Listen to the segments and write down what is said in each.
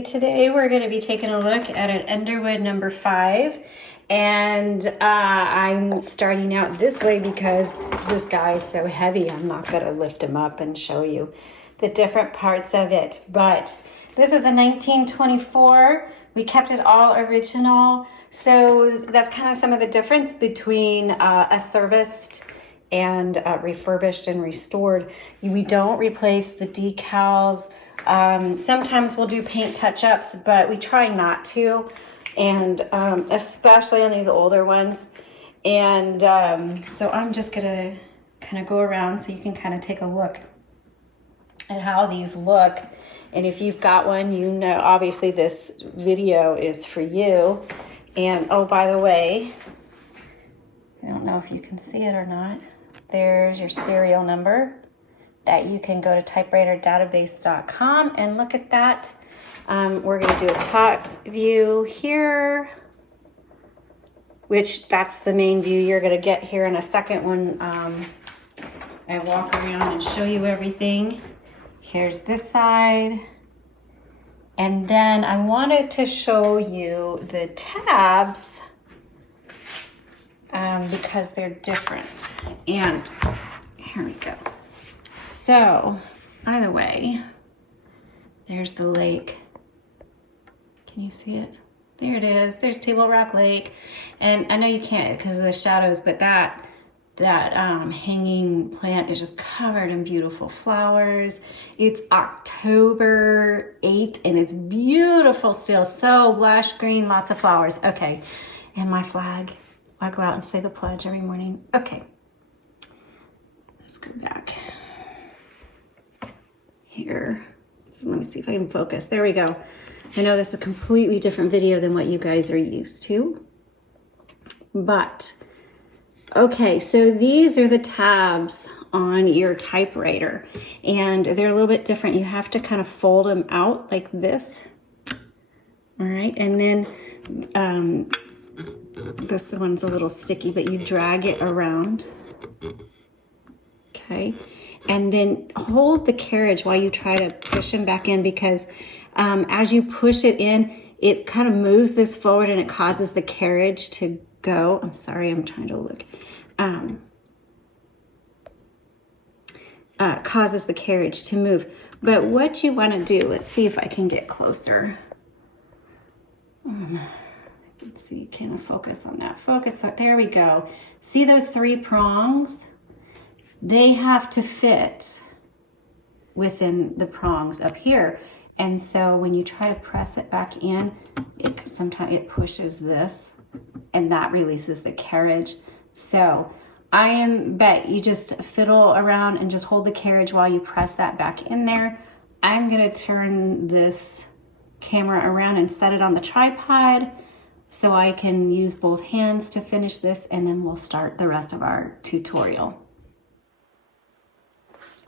Okay, today we're going to be taking a look at an Underwood number 5, and I'm starting out this way because this guy is so heavy. I'm not going to lift him up and show you the different parts of it, but this is a 1924. We kept it all original, so that's kind of some of the difference between a serviced and refurbished and restored. We don't replace the decals. Sometimes we'll do paint touch-ups, but we try not to, and especially on these older ones. And so I'm just gonna kind of go around so you can kind of take a look at how these look. And if you've got one, you know, obviously this video is for you. And oh, by the way, I don't know if you can see it or not, there's your serial number that you can go to typewriterdatabase.com and look at that. We're going to do a top view here, which that's the main view you're going to get here in a second when I walk around and show you everything. Here's this side. And then I wanted to show you the tabs because they're different. And here we go. So, either way, there's the lake. Can you see it? There it is. There's Table Rock Lake. And I know you can't because of the shadows, but that hanging plant is just covered in beautiful flowers. It's October 8th and it's beautiful still. So lush green, lots of flowers. Okay, and my flag. I go out and say the pledge every morning. Okay, let's go back here. So let me see if I can focus. There we go. I know this is a completely different video than what you guys are used to, but okay, so these are the tabs on your typewriter, and they're a little bit different. You have to kind of fold them out like this. All right, and then this one's a little sticky, but you drag it around. Okay, and then hold the carriage while you try to push them back in, because as you push it in, it kind of moves this forward and it causes the carriage to go. I'm sorry, I'm trying to look. Causes the carriage to move. But what you want to do, let's see if I can get closer. Let's see, can I focus on that? Focus, there we go. See those 3 prongs? They have to fit within the prongs up here. And so when you try to press it back in, sometimes it pushes this and that releases the carriage. So bet you just fiddle around and just hold the carriage while you press that back in there. I'm gonna turn this camera around and set it on the tripod so I can use both hands to finish this, and then we'll start the rest of our tutorial.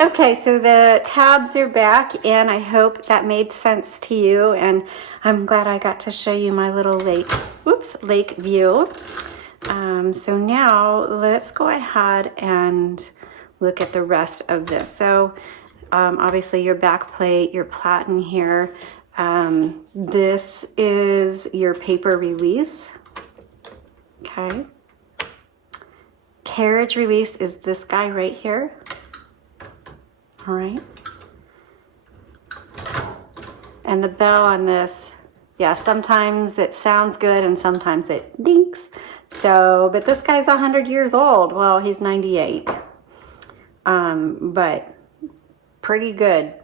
Okay, so the tabs are back, and I hope that made sense to you, and I'm glad I got to show you my little lake view. So now let's go ahead and look at the rest of this. So obviously your back plate, your platen here. This is your paper release. Okay. Carriage release is this guy right here. All right. And the bell on this, yeah, sometimes it sounds good and sometimes it dinks. So, but this guy's 100 years old. Well, he's 98. But pretty good.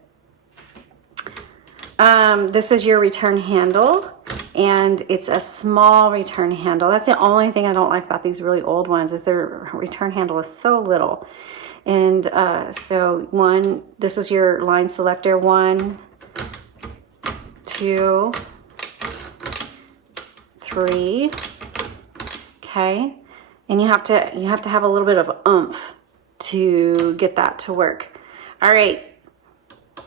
This is your return handle, and it's a small return handle. That's the only thing I don't like about these really old ones, is their return handle is so little. And so this is your line selector. 1, 2, 3. Okay, and you have to have a little bit of oomph to get that to work. All right,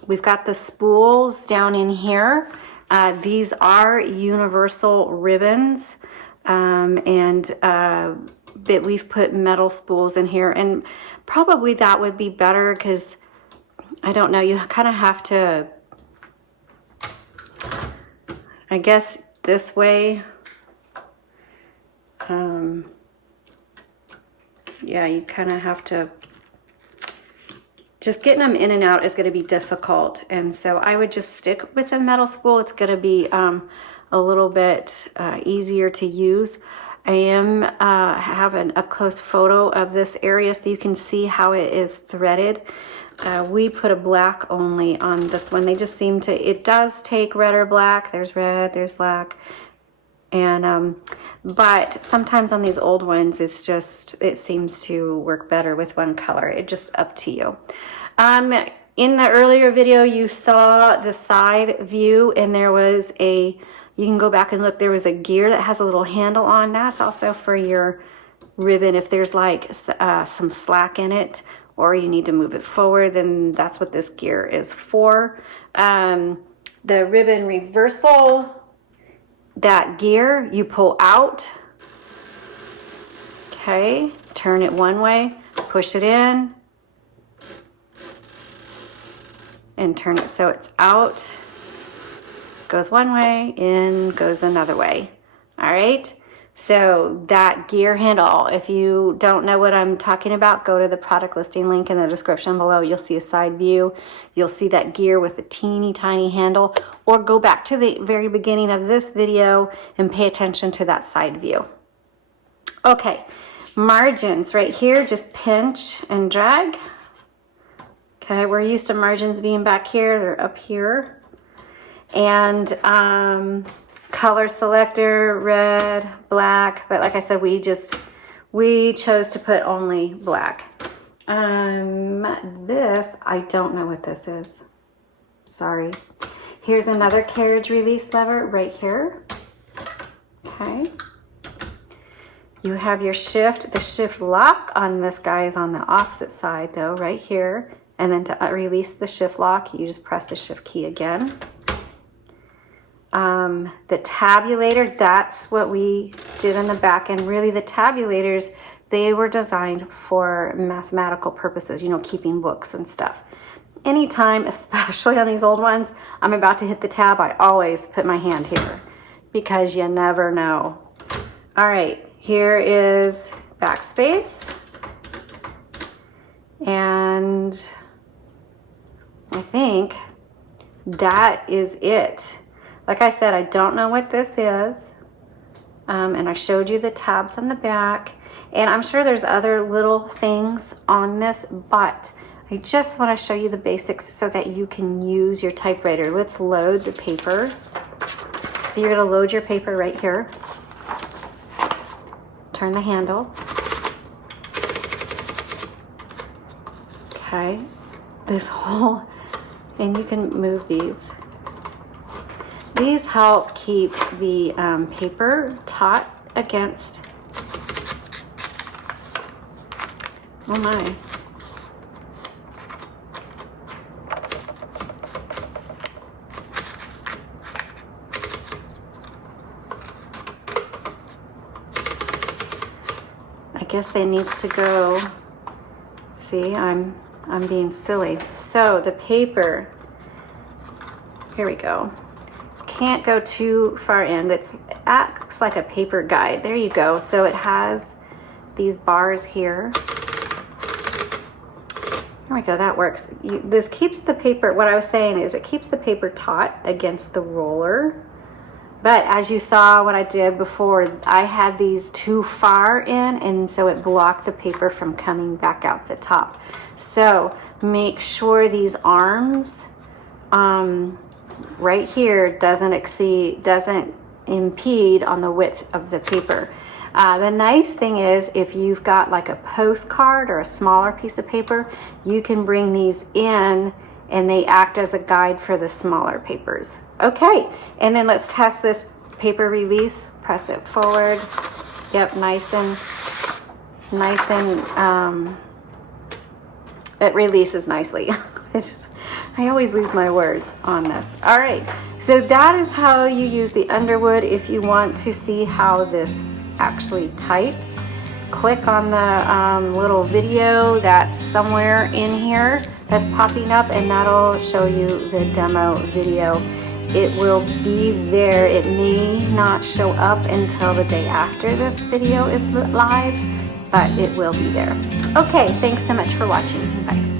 we've got the spools down in here. These are universal ribbons, but we've put metal spools in here, and probably that would be better because I don't know, you kind of have to I guess this way, yeah, you kind of have to, just getting them in and out is going to be difficult. And so I would just stick with a metal spool. It's going to be a little bit easier to use. I have an up-close photo of this area so you can see how it is threaded. We put a black only on this one. They just seem to, it does take red or black. There's red, there's black. And, but sometimes on these old ones, it's just, it seems to work better with one color. It's just up to you. In the earlier video, you saw the side view, and there was a, you can go back and look, there was a gear that has a little handle on. That's also for your ribbon. If there's like some slack in it, or you need to move it forward, then that's what this gear is for. The ribbon reversal, that gear you pull out, okay, turn it one way, push it in, and turn it so it's out, goes one way, in goes another way. All right, so that gear handle, if you don't know what I'm talking about, go to the product listing link in the description below. You'll see a side view. You'll see that gear with a teeny tiny handle, or go back to the very beginning of this video and pay attention to that side view. Okay, margins right here, just pinch and drag. Okay, we're used to margins being back here, they're up here. And color selector, red, black, but like I said, we chose to put only black. This, I don't know what this is. Sorry. Here's another carriage release lever right here. Okay. You have your shift. The shift lock on this guy is on the opposite side though, right here. And then to release the shift lock, you just press the shift key again. The tabulator, that's what we did in the back. And really the tabulators, they were designed for mathematical purposes, you know, keeping books and stuff. Anytime, especially on these old ones, I'm about to hit the tab, I always put my hand here because you never know. All right, here is backspace. And I think that is it. Like I said, I don't know what this is. And I showed you the tabs on the back. And I'm sure there's other little things on this, but I just want to show you the basics so that you can use your typewriter. Let's load the paper. So you're going to load your paper right here. Turn the handle. Okay. This whole, and you can move these. These help keep the paper taut against, oh my. I guess they needs to go, see, I'm being silly. So the paper, here we go. Can't go too far in. It acts like a paper guide. There you go. So it has these bars here. There we go. That works. This keeps the paper, what I was saying is it keeps the paper taut against the roller. But as you saw what I did before, I had these too far in, and so it blocked the paper from coming back out the top. So make sure these arms right here doesn't impede on the width of the paper. The nice thing is if you've got like a postcard or a smaller piece of paper, you can bring these in and they act as a guide for the smaller papers. Okay, and then let's test this paper release. Press it forward. Yep, nice and it releases nicely. I always lose my words on this. All right, so that is how you use the Underwood. If you want to see how this actually types, click on the little video that's somewhere in here that's popping up, and that'll show you the demo video. it will be there. It may not show up until the day after this video is live, but it will be there. Okay, thanks so much for watching. Bye.